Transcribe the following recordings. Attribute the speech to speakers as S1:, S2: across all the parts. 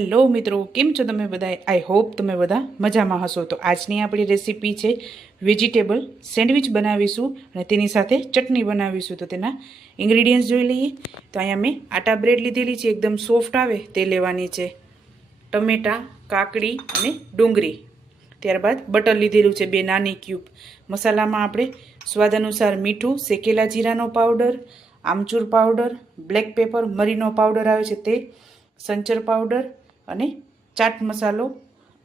S1: Hello મિત્રો, કેમ છો તમે બધા આઈ હોપ તમે બધા મજામાં હશો. તો આજની આપણી રેસીપી છે વેજીટેબલ સેન્ડવિચ બનાવીશું અને તેની સાથે ચટણી બનાવીશું. તો તેના ઇન્ગ્રીડિયન્ટ્સ જોઈ લઈએ. તો અહીંયા મેં આટા બ્રેડ લીધેલી છે, એકદમ સોફ્ટ આવે તે લેવાની છે. ટમેટાં, કાકડી અને ડુંગળી. ત્યારબાદ બટર લીધેલું છે, બે નાની ક્યુબ મસાલામાં આપણે સ્વાદ અનુસાર મીઠું, શેકેલા જીરાનો powder amchur powder black pepper મરીનો powder આવે છે તે, સંચર પાવડર અને ચાટ મસાલો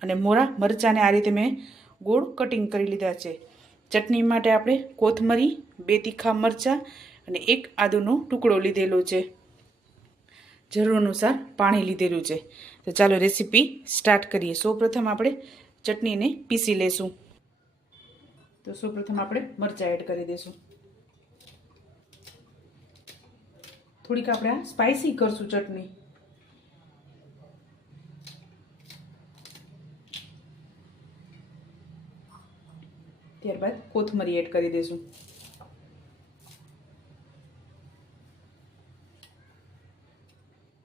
S1: અને મોરા મરચાંને આ રીતે મેં ગોળ કટિંગ કરી લીધા છે. ચટણી માટે આપણે કોથમરી, બે તીખા મરચાં અને એક આદુનો ટુકડો લીધેલો છે. જરૂર અનુસાર પાણી લીધેલું છે. તો ચાલો રેસીપી સ્ટાર્ટ કરીએ. સૌપ્રથમ આપણે ચટણીને પીસી લેશું. તો સૌપ્રથમ આપણે મરચાં એડ કરી દઈશું થોડીક આપણે આ સ્પાઇસી કરશું ચટણી. ત્યારબાદ કોથમરી એડ કરી દઈશું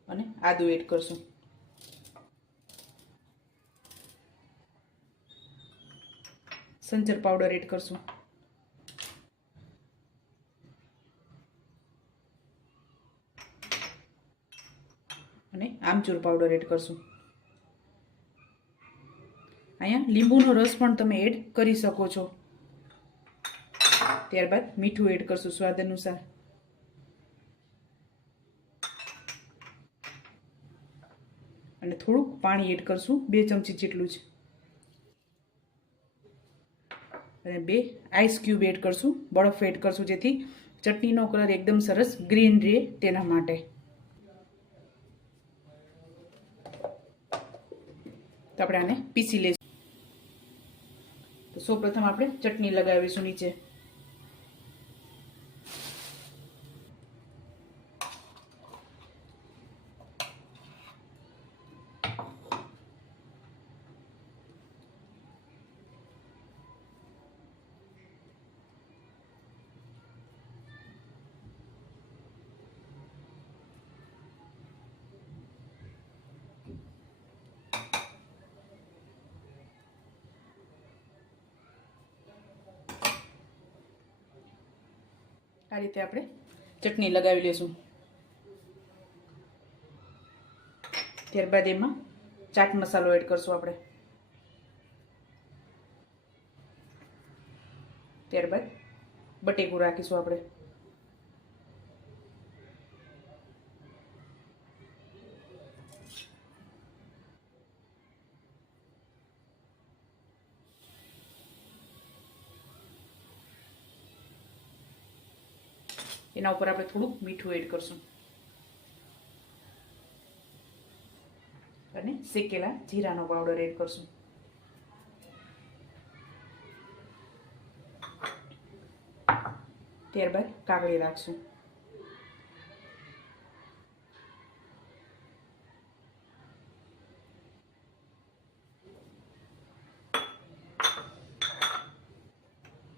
S1: અને આદું એડ કરશું. સંચર પાવડર એડ કરશું. અને આમચૂર પાવડર એડ કરશું. અહીંયા લીંબુનો રસ પણ તમે એડ કરી શકો છો. ત્યારબાદ મીઠું એડ કરશું સ્વાદ અનુસાર. અને થોડુંક પાણી એડ કરશું, બે ચમચી જેટલું જ. અને બે આઈસ ક્યુબ એડ કરશું, બરફ એડ કરશું, જેથી ચટણીનો કલર એકદમ સરસ ગ્રીન રહે તેના માટે. આપણે આને પીસી લઈશું તો સૌપ્રથમ આપણે ચટણી લગાવીશું નીચે. આ રીતે આપણે ચટણી લગાવી લેશું. ત્યારબાદ એમાં ચાટ મસાલો એડ કરશું આપણે. ત્યારબાદ બટેકું રાખીશું આપણે. એના ઉપર આપણે થોડુંક મીઠું એડ કરશું. અને શેકેલા જીરાનો પાવડર એડ કરશું. ત્યારબાદ કાગળી રાખશું.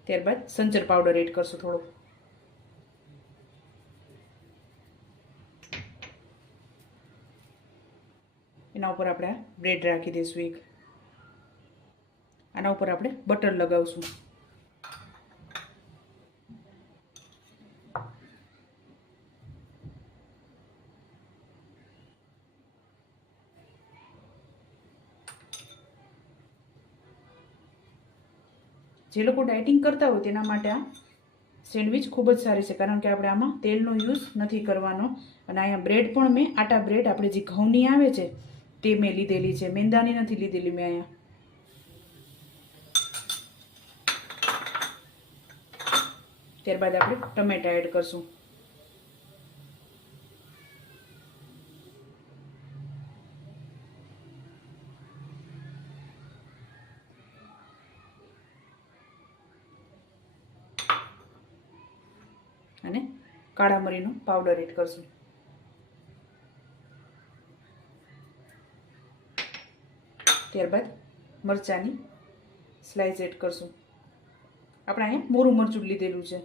S1: ત્યારબાદ સંચર પાવડર એડ કરશું થોડું એના ઉપર આપણે બ્રેડ રાખી દઈશું એક. આના ઉપર આપણે બટર લગાવશું. જે લોકો ડાયટિંગ કરતા હોય તેના માટે આ સેન્ડવિચ ખૂબ જ સારી છે, કારણ કે આપણે આમાં તેલનો યુઝ નથી કરવાનો. અને અહીંયા બ્રેડ પણ મેં આટા બ્રેડ આપણે જે ઘઉંની આવે છે તે મેં લીધેલી છે. મેંદાની નથી લીધેલી મેં અહીંયા. ત્યારબાદ આપણે ટમેટા એડ કરશું. અને કાળા મરીનો પાવડર એડ કરશું. ત્યારબાદ મરચાંની સ્લાઇસ એડ કરશું. આપણે અહીંયા મોરું મરચું લીધેલું છે.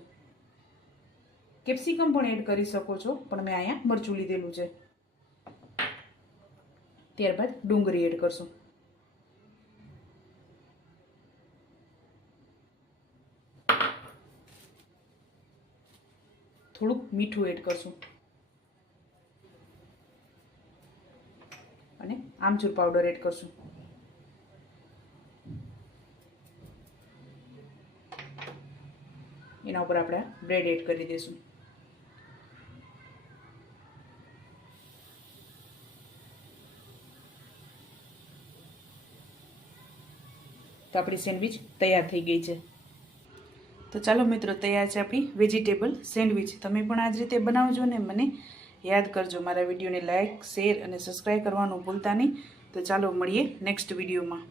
S1: કેપ્સિકમ પણ એડ કરી શકો છો, પણ મેં અહીંયા મરચું લીધેલું છે. ત્યારબાદ ડુંગળી એડ કરશું. થોડુંક મીઠું એડ કરશું. અને આમચૂર પાવડર એડ કરશું. એના ઉપર આપણે બ્રેડ એડ કરી દઈશું. તો આપણી સેન્ડવિચ તૈયાર થઈ ગઈ છે. તો ચાલો મિત્રો, તૈયાર છે આપણી વેજીટેબલ સેન્ડવિચ. તમે પણ આ જ રીતે બનાવજો ને મને યાદ કરજો. મારા વિડીયોને લાઇક શેર અને સબસ્ક્રાઈબ કરવાનું ભૂલતા નહીં. તો ચાલો મળીએ નેક્સ્ટ વિડીયોમાં.